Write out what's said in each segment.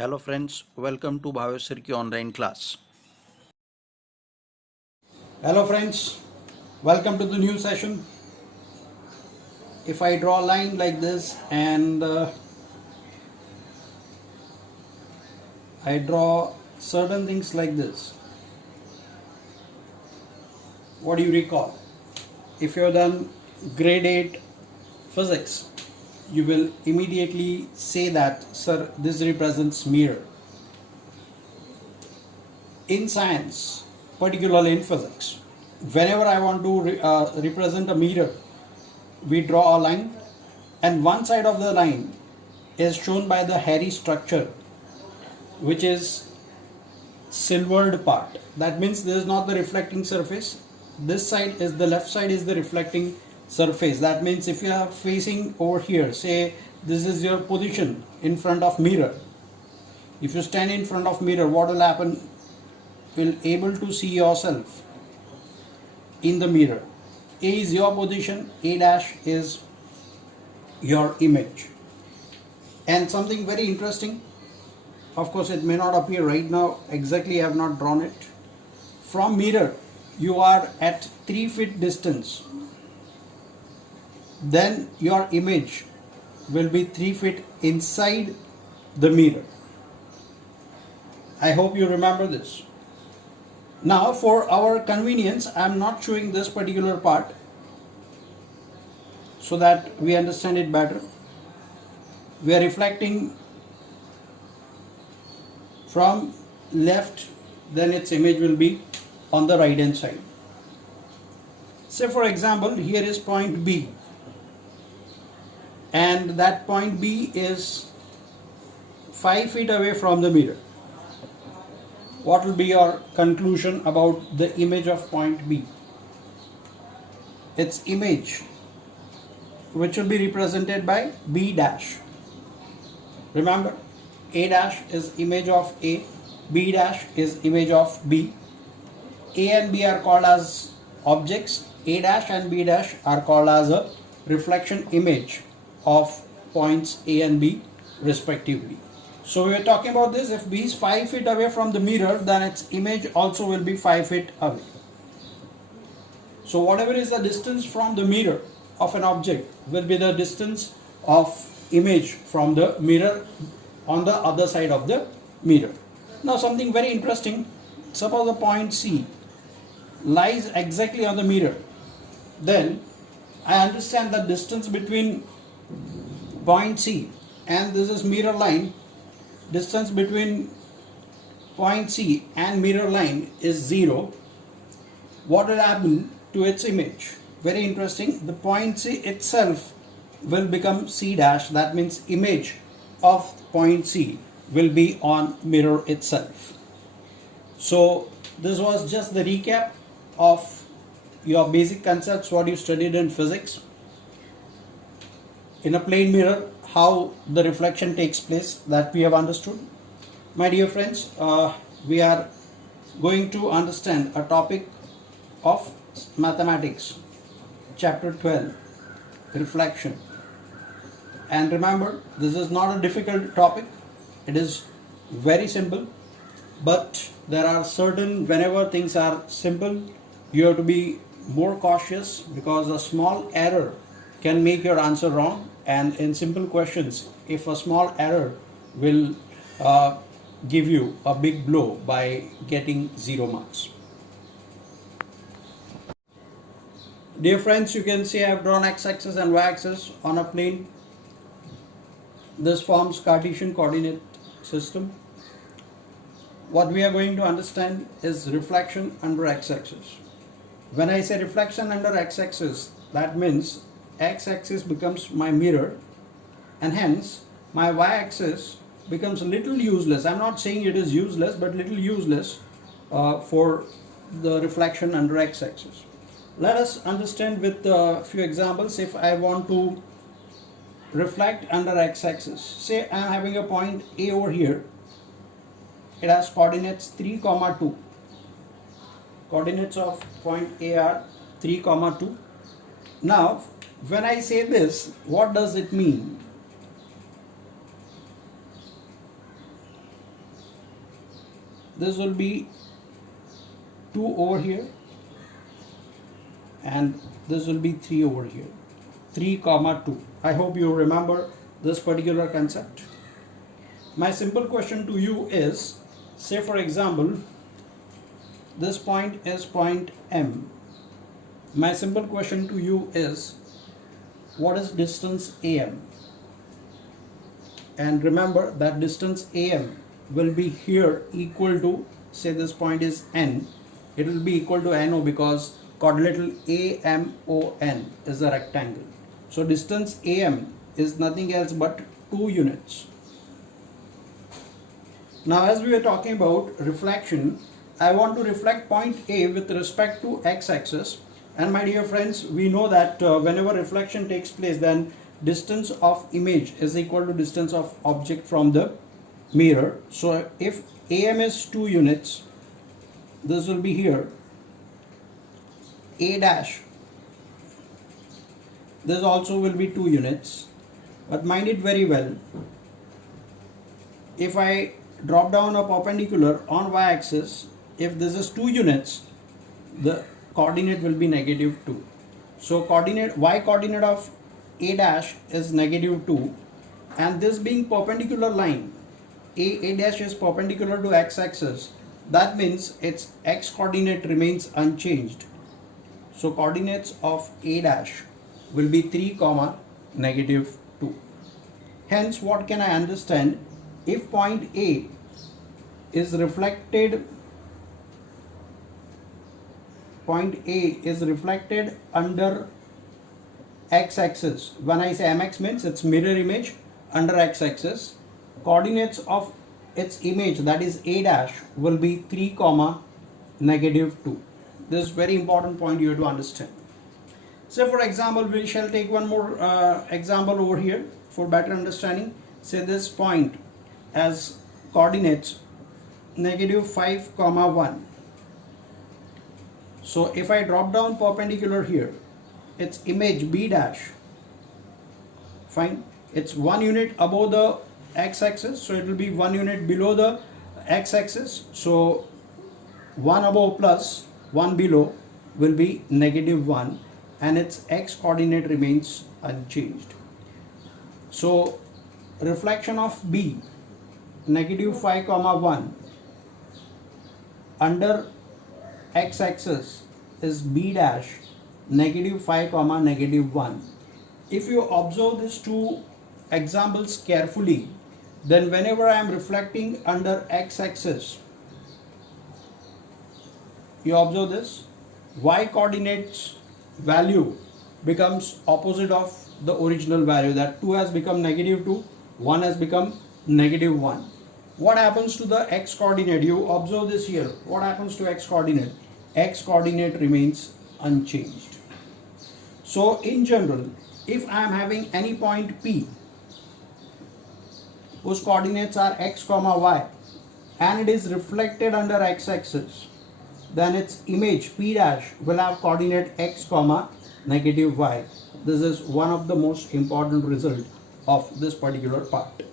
Hello friends, welcome to Bhavesh Sirki online class. Hello friends, welcome to the new session. If I draw a line like this and I draw certain things like this, what do you recall? If you have done grade 8 physics, you will immediately say that, sir, this represents mirror. In science, particularly in physics, whenever I want to represent a mirror, we draw a line, and one side of the line is shown by the hairy structure, which is silvered part. That means this is not the reflecting surface. This side is the left side is the reflecting surface. That means if you are facing over here, say this is your position in front of mirror. If you stand in front of mirror, what will happen? You'll able to see yourself in the mirror. A is your position, A dash is your image. And something very interesting, of course it may not appear right now, exactly I have not drawn it. From mirror, you are at 3 feet distance. Then your image will be 3 feet inside the mirror. I hope you remember this. Now for our convenience, I am not showing this particular part so that we understand it better. We are reflecting from left, then its image will be on the right hand side. Say for example, here is point B, and that point B is 5 feet away from the mirror. What will be your conclusion about the image of point B? Its image, which will be represented by B dash. Remember, A dash is image of A, B dash is image of B. A and B are called as objects. A dash and B dash are called as a reflection image of points A and B respectively. So we are talking about this. If B is 5 feet away from the mirror, then its image also will be 5 feet away. So whatever is the distance from the mirror of an object will be the distance of image from the mirror on the other side of the mirror. Now something very interesting. Suppose the point C lies exactly on the mirror. Then I understand the distance between point C and this is mirror line. Distance between point C and mirror line is 0. What will happen to its image? Very interesting. The point C itself will become C dash. That means image of point C will be on mirror itself. So this was just the recap of your basic concepts what you studied in physics. In a plane mirror, how the reflection takes place, that we have understood. My dear friends, we are going to understand a topic of mathematics, chapter 12, reflection. And remember, this is not a difficult topic. It is very simple, but there are certain, whenever things are simple, you have to be more cautious because a small error can make your answer wrong. And in simple questions, if a small error will give you a big blow by getting 0 marks. Dear friends, you can see I have drawn x-axis and y-axis on a plane. This forms Cartesian coordinate system. What we are going to understand is reflection under x-axis. When I say reflection under x-axis, that means x-axis becomes my mirror, and hence my y-axis becomes a little useless. I'm not saying it is useless, but little useless for the reflection under x-axis. Let us understand with a few examples. If I want to reflect under x-axis, say I am having a point A over here. It has coordinates 3, 2. Coordinates of point A are 3, 2. Now when I say this, what does it mean? this will be 2 over here, and this will be 3 over here, 3 comma 2. I hope you remember this particular concept. My simple question to you is, say for example, this point is point M. My simple question to you is, what is distance AM? And remember that distance AM will be here equal to, say this point is N, it will be equal to NO because quadrilateral AMON is a rectangle. So distance AM is nothing else but 2 units. Now as we are talking about reflection, I want to reflect point A with respect to x-axis, and my dear friends, we know that whenever reflection takes place, then distance of image is equal to distance of object from the mirror. So if AM is 2 units, this will be here A dash, this also will be 2 units, but mind it very well, if I drop down a perpendicular on y-axis, if this is 2 units, the coordinate will be -2. So coordinate, y coordinate of A dash is -2, and this being perpendicular line, A dash is perpendicular to x-axis, that means its x coordinate remains unchanged. So coordinates of A dash will be 3 comma -2. Hence, what can I understand? If point A is reflected, under x-axis, when I say mx means its mirror image under x-axis, coordinates of its image, that is A dash, will be 3 comma -2. This is very important point you have to understand. So for example, we shall take one more example over here for better understanding. Say this point as coordinates -5 comma 1. So if I drop down perpendicular here, its image B dash, fine, it's 1 unit above the x-axis, so it will be 1 unit below the x-axis. So 1 above plus 1 below will be -1, and its x coordinate remains unchanged. So reflection of B -5 comma 1 under x-axis is B dash -5 comma -1. If you observe these two examples carefully, then whenever I am reflecting under x-axis, you observe this, y coordinates value becomes opposite of the original value, that 2 has become -2, 1 has become -1. What happens to the x coordinate? You observe this here. What happens to x coordinate? X coordinate remains unchanged. So in general, if I am having any point P whose coordinates are x comma y and it is reflected under x-axis, then its image P dash will have coordinate x comma -y. This is one of the most important result of this particular part.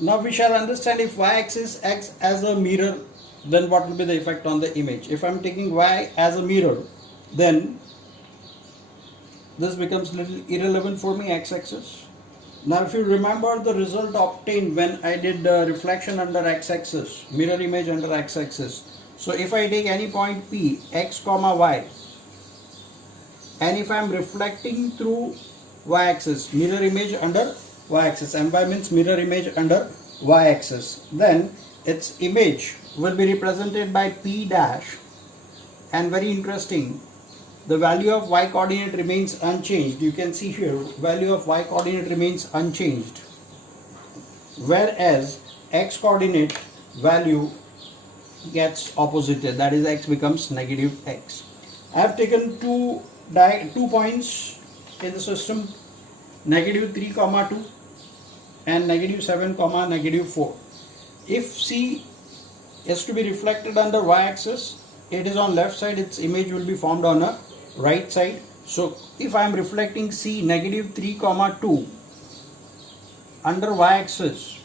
Now we shall understand, if y-axis acts as a mirror, then what will be the effect on the image. If I am taking y as a mirror, then this becomes little irrelevant for me, x-axis. Now if you remember the result obtained when I did reflection under x-axis, mirror image under x-axis. So if I take any point P, x comma y, and if I am reflecting through y-axis, mirror image under y-axis, my means mirror image under y-axis, then its image will be represented by P dash, and very interesting, the value of y coordinate remains unchanged. You can see here, value of y coordinate remains unchanged, whereas x coordinate value gets opposited, that is x becomes -x. I have taken two points in the system, -3 comma 2 and -7 comma -4. If C is to be reflected under y-axis, it is on left side, its image will be formed on a right side. So if I am reflecting C -3 comma 2 under y-axis,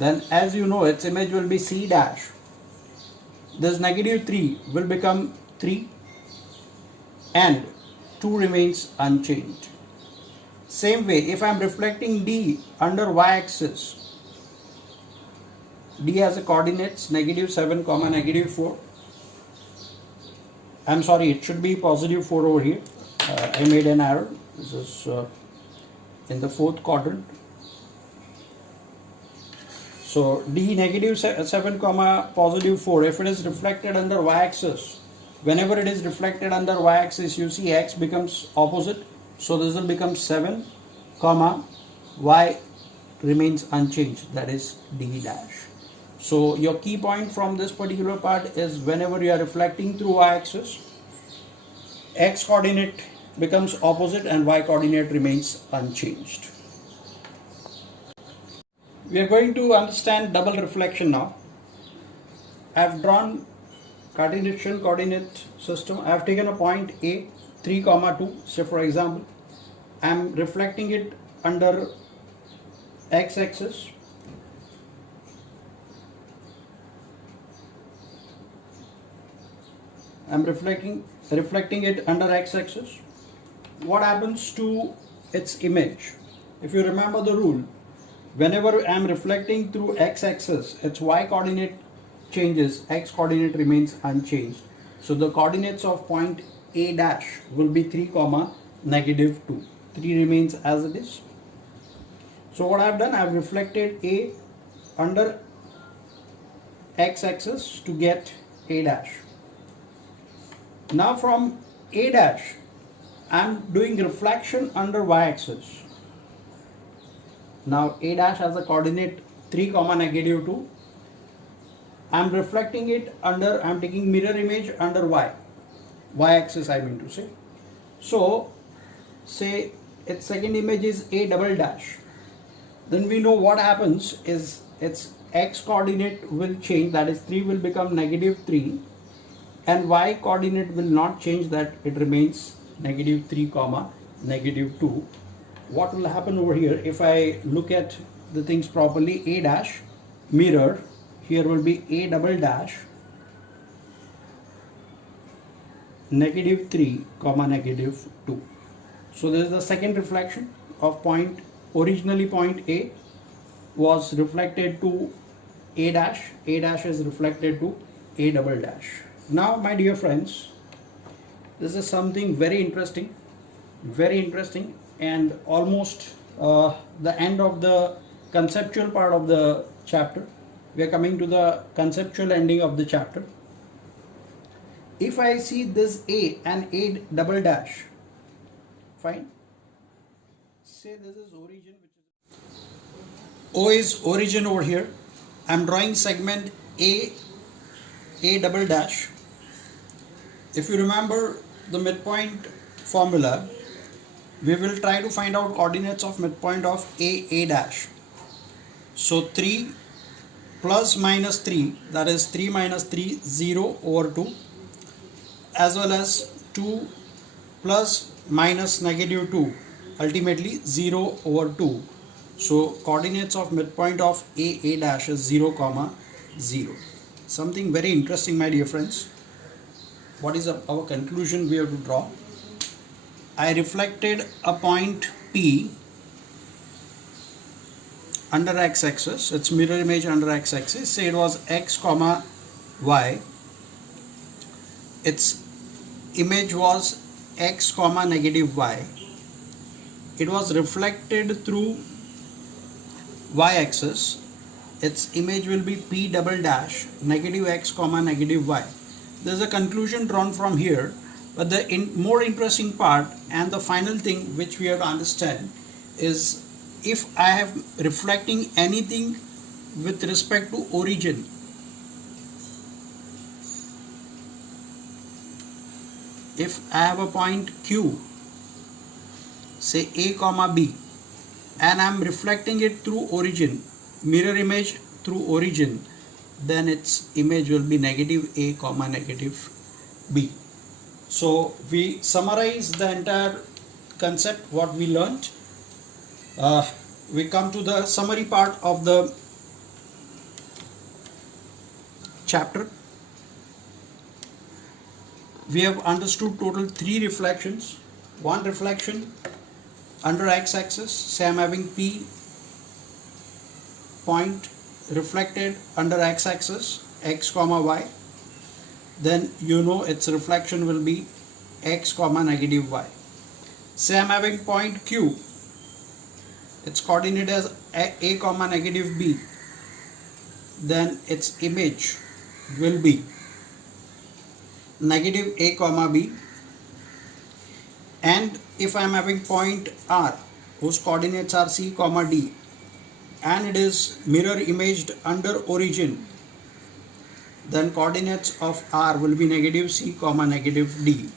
then as you know its image will be C dash. This negative 3 will become 3 and 2 remains unchanged. Same way, if I am reflecting D under y-axis, D has a coordinates negative 7 comma negative 4. I'm sorry, it should be positive 4 over here. I made an error. This is in the fourth quadrant. So D negative 7 comma positive 4, if it is reflected under y-axis, whenever it is reflected under y-axis, you see x becomes opposite. So this will become 7 comma y remains unchanged, that is D dash. So your key point from this particular part is whenever you are reflecting through y-axis, x coordinate becomes opposite and y coordinate remains unchanged. We are going to understand double reflection now. I have drawn Cartesian coordinate system. I have taken a point A 3 comma 2. So for example, I am reflecting it under x-axis. I am reflecting it under x-axis. What happens to its image? If you remember the rule, whenever I am reflecting through x-axis, its y coordinate changes, x coordinate remains unchanged. So the coordinates of point A dash will be 3 comma negative 2. 3 remains as it is. So what I have done, I have reflected A under x-axis to get A dash. Now from A dash, I am doing reflection under y-axis. Now A dash has a coordinate 3 comma negative 2. I am reflecting it under, I am taking mirror image under y-axis I mean to say. So say its second image is A double dash. Then we know what happens is its x coordinate will change, that is 3 will become negative 3, and y coordinate will not change, that it remains negative 3 comma negative 2. What will happen over here if I look at the things properly? A dash mirror, here will be A double dash negative 3 comma negative 2. So this is the second reflection of point. Originally point A was reflected to A dash is reflected to A double dash. Now my dear friends, this is something very interesting and almost the end of the conceptual part of the chapter. We are coming to the conceptual ending of the chapter. If I see this A and A double dash, fine, say this is origin, which is O is origin over here. I am drawing segment A double dash. If you remember the midpoint formula, we will try to find out coordinates of midpoint of A dash. So 3 plus minus 3, that is 3 minus 3, 0 over 2, as well as 2 plus minus negative 2, ultimately 0 over 2. So coordinates of midpoint of A dash is 0 comma 0. Something very interesting, my dear friends. What is our conclusion we have to draw? I reflected a point P under x-axis, its mirror image under x-axis, say it was x comma y, its image was x comma negative y, it was reflected through y-axis, its image will be P double dash negative x comma negative y. There is a conclusion drawn from here, but the more interesting part and the final thing which we have to understand is, if I have reflecting anything with respect to origin, if I have a point Q, say A comma B, and I am reflecting it through origin, mirror image through origin, then its image will be negative A comma negative B. So we summarize the entire concept what we learnt. We come to the summary part of the chapter. We have understood total 3 reflections. One reflection under x-axis, say I'm having P point reflected under x-axis, x comma y, then you know its reflection will be x comma negative y. Say I'm having point Q, its coordinate as a comma negative b, then its image will be negative a comma b. And if I am having point R whose coordinates are c comma d and it is mirror imaged under origin, then coordinates of R will be negative c comma negative d.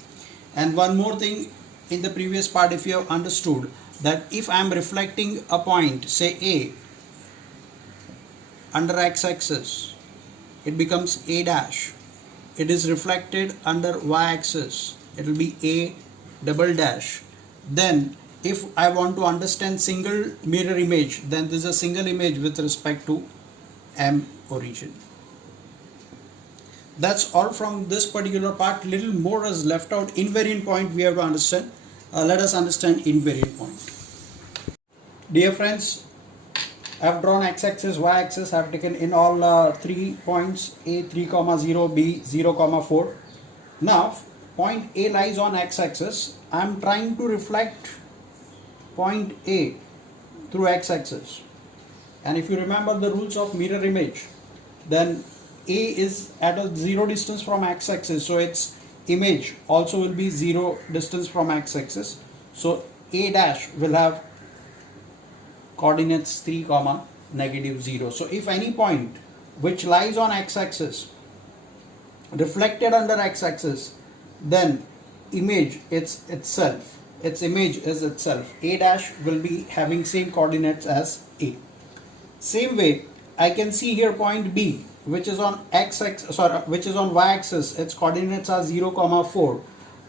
And one more thing, in the previous part if you have understood that if I am reflecting a point, say A, under x-axis, it becomes A dash. It is reflected under y-axis, it will be A double dash. Then if I want to understand single mirror image, then this is a single image with respect to M origin. That's all from this particular part. Little more is left out. Invariant point we have to understand. Let us understand invariant point. Dear friends, I have drawn x-axis, y-axis. I have taken in all 3 points, A 3, 0, B 0, 4. Now point A lies on x-axis. I am trying to reflect point A through x-axis. And if you remember the rules of mirror image, then A is at a 0 distance from x-axis, so its image also will be 0 distance from x-axis. So A dash will have coordinates 3 comma negative 0. So if any point which lies on x-axis reflected under x-axis, then image its image is itself. A dash will be having same coordinates as A. Same way I can see here point B which is on which is on y-axis, its coordinates are 0, 4.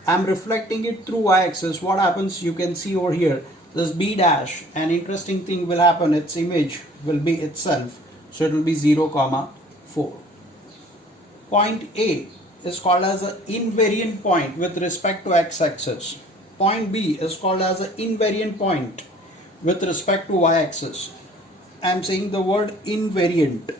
I'm reflecting it through y-axis. What happens, you can see over here, this B dash, an interesting thing will happen, its image will be itself, so it will be 0, 4. Point A is called as an invariant point with respect to x-axis. Point B is called as an invariant point with respect to y-axis. I am saying the word invariant.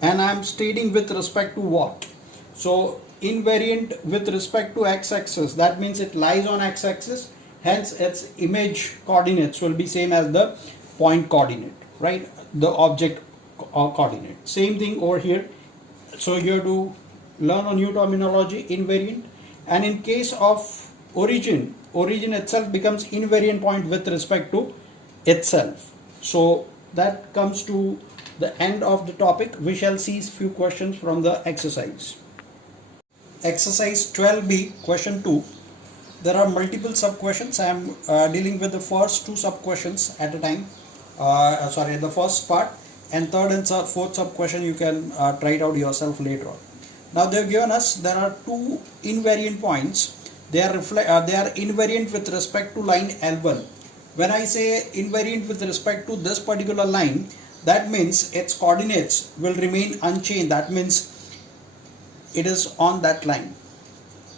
And I am stating with respect to what? So invariant with respect to x-axis, that means it lies on x-axis, hence its image coordinates will be same as the point coordinate, right? The object coordinate. Same thing over here. So you have to learn a new terminology, invariant. And in case of origin itself becomes invariant point with respect to itself. So that comes to the end of the topic. We shall see few questions from the exercise. Exercise 12b, question 2. There are multiple sub questions. I am dealing with the first 2 sub questions at a time. The first part, and third and fourth sub question you can try it out yourself later on. Now they have given us there are 2 invariant points. They are invariant with respect to line L1. When I say invariant with respect to this particular line, that means its coordinates will remain unchanged. That means it is on that line.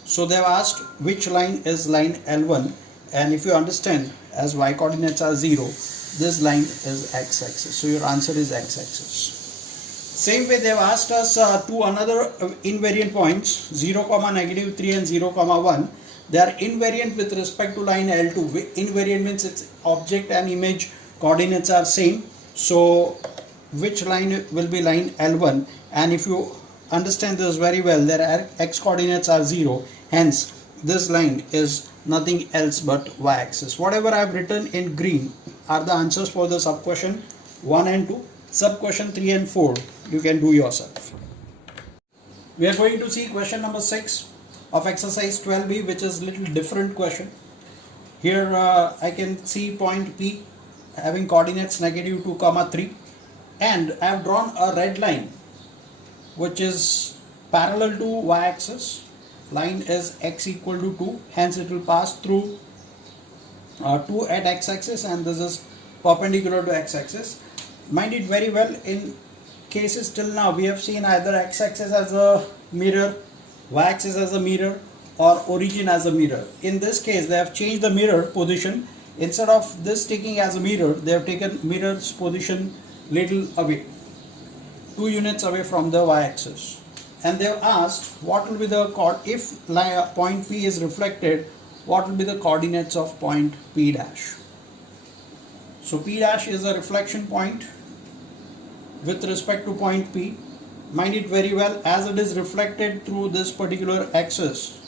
So they have asked which line is line L1, and if you understand, as y coordinates are 0, this line is x-axis. So your answer is x-axis. Same way they have asked us 2 another invariant points, 0, negative 3 and 0, 1. They are invariant with respect to line L2. Invariant means its object and image coordinates are same. So which line will be line L1? And if you understand this very well, their x coordinates are 0, hence this line is nothing else but y-axis. Whatever I have written in green are the answers for the sub question 1 and 2. Sub question 3 and 4 you can do yourself. We are going to see question number 6 of exercise 12b, which is little different question. Here I can see point P having coordinates negative 2, 3, and I have drawn a red line which is parallel to y-axis. Line is x equal to 2, hence it will pass through 2 at x-axis, and this is perpendicular to x-axis. Mind it very well, in cases till now we have seen either x-axis as a mirror, y-axis as a mirror, or origin as a mirror. In this case they have changed the mirror position. Instead of this taking as a mirror, they have taken mirror's position little away, 2 units away from the y-axis. And they have asked what will be the if point P is reflected, what will be the coordinates of point P dash. So P dash is a reflection point with respect to point P. Mind it very well, as it is reflected through this particular axis,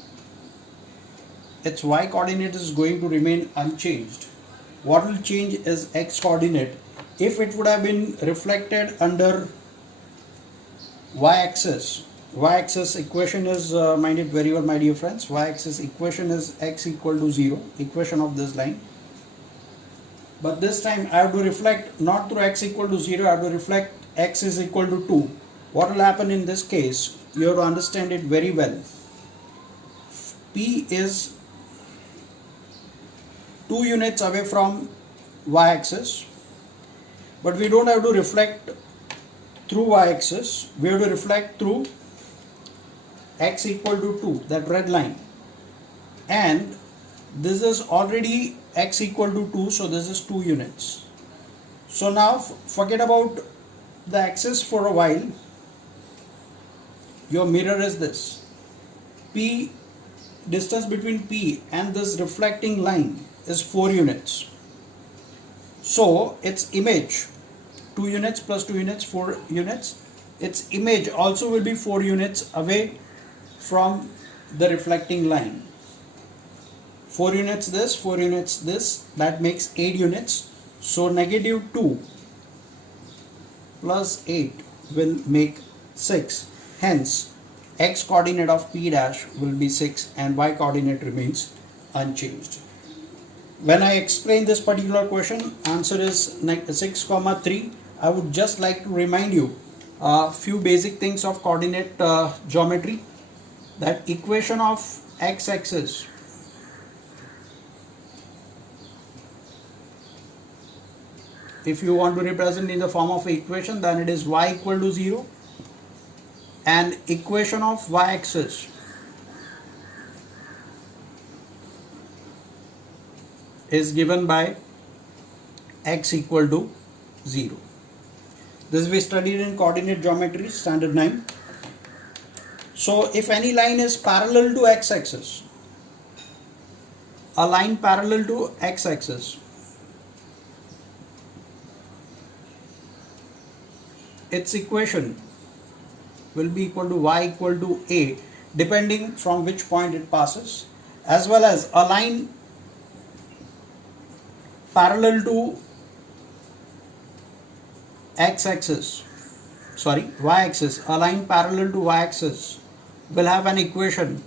its y coordinate is going to remain unchanged. What will change is x coordinate. If it would have been reflected under y-axis equation is, mind it very well my dear friends, y-axis equation is x equal to 0, equation of this line. But this time I have to reflect not through x equal to 0, I have to reflect x is equal to 2. What will happen in this case? You have to understand it very well. P is 2 units away from y-axis, but we don't have to reflect through y-axis, we have to reflect through x equal to 2, that red line, and this is already x equal to 2, so this is 2 units. So now forget about the axis for a while. Your mirror is this. P, distance between P and this reflecting line is 4 units. So its image, 2 units plus 2 units, 4 units, its image also will be 4 units away from the reflecting line. 4 units this, 4 units this, that makes 8 units. So negative 2 plus 8 will make 6. Hence x coordinate of P dash will be 6 and y coordinate remains unchanged. When I explain this particular question, answer is 6,3. I would just like to remind you a few basic things of coordinate geometry. That equation of x-axis if you want to represent in the form of equation, then it is y equal to 0, and equation of y-axis is given by x equal to 0. This we studied in coordinate geometry standard 9. So if any line is parallel to x-axis, a line parallel to x-axis, its equation will be equal to y equal to a, depending from which point it passes, as well as a line parallel to y-axis, a line parallel to y-axis will have an equation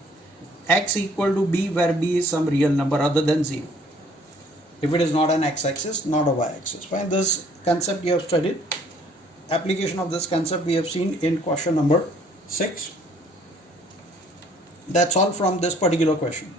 x equal to b, where b is some real number other than 0. If it is not an x-axis, not a y-axis. Fine, this concept you have studied. Application of this concept we have seen in question number 6. That's all from this particular question.